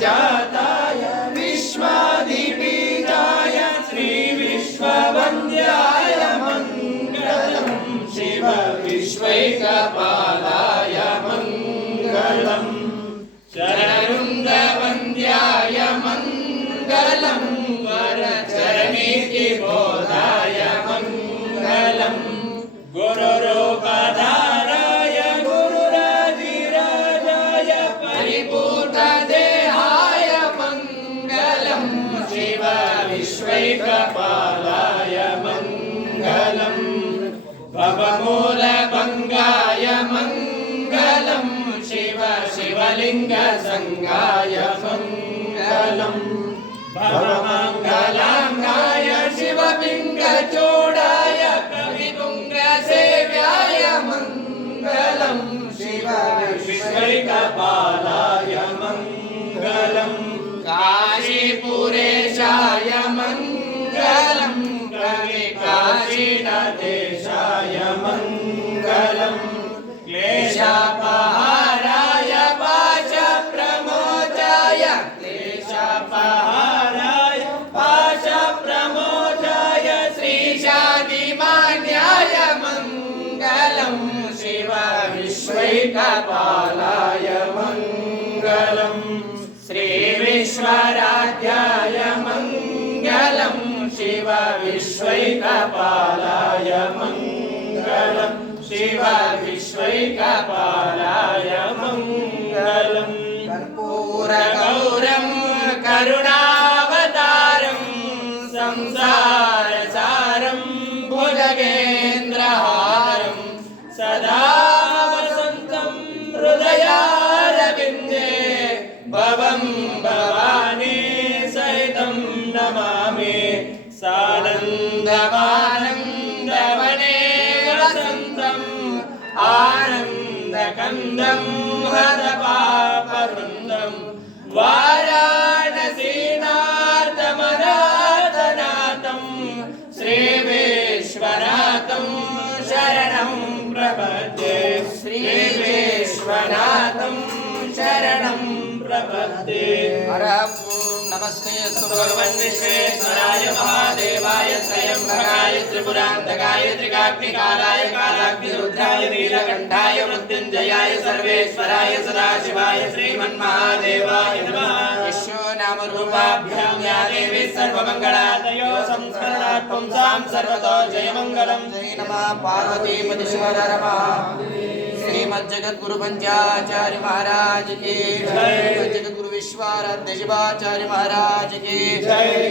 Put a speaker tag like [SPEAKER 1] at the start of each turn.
[SPEAKER 1] जाताय विश्वाधिपीताय श्रीविश्ववन्द्याय मङ्गलम् शिवविश्वैकपालाय मङ्गलम् शरृङ्गवन्द्याय मङ्गलम् वरचरणे गिबोधाय मङ्गलम् गुरुरूपा भवमूलभङ्गाय मङ्गलम् शिव शिवलिङ्गसङ्गाय मङ्गलम् भवमङ्गलाङ्गाय शिवपिङ्गचूडाय कविपुङ्गसेव्याय मङ्गलम् शिव विश्वैकपालाय मङ्गलम् काशीपुरेशाय मङ्गलम् कवि विश्वैकपालाय मङ्गलम्। श्रीविश्वराध्याय मङ्गलम्। शिव विश्वैकपालाय मङ्गलम्। शिव विश्वैकपालाय मङ्गलम्। कर्पूरगौरं करुणावतारं മാമേ സാനന്ദമാനന്ദവനേ വസന്തം ആനന്ദകന്ദം ഹരപാപവൃന്ദം വാരാണസീനാഥമരാധനാഥം ശ്രീവേശ്വനാഥം ശരണം പ്രപദ്യേ ശ്രീവേശ്വനാഥം ശരണം शरणं प्रपद्ये
[SPEAKER 2] नमस्ते
[SPEAKER 1] भगवन् विश्वेश्वराय महादेवाय त्रयम्बकाय त्रिपुरान्तकाय त्रिकाग्निकालाय कालाग्निरुद्राय नीलकण्ठाय मृत्युञ्जयाय सर्वेश्वराय सदाशिवाय श्रीमन्महादेवाय नमः
[SPEAKER 2] विश्व नाम
[SPEAKER 1] रूपाभ्यां या देवी सर्वमङ्गलादयो संस्मरणात् पुंसां सर्वतो जयमङ्गलम्
[SPEAKER 2] जय नमः पार्वती पतिश्वर गुरु पंचाचार्य महाराज की।
[SPEAKER 1] जय।
[SPEAKER 2] जगद्गुरु विश्वाराध्य शिवाचार्य महाराज की।
[SPEAKER 1] जय।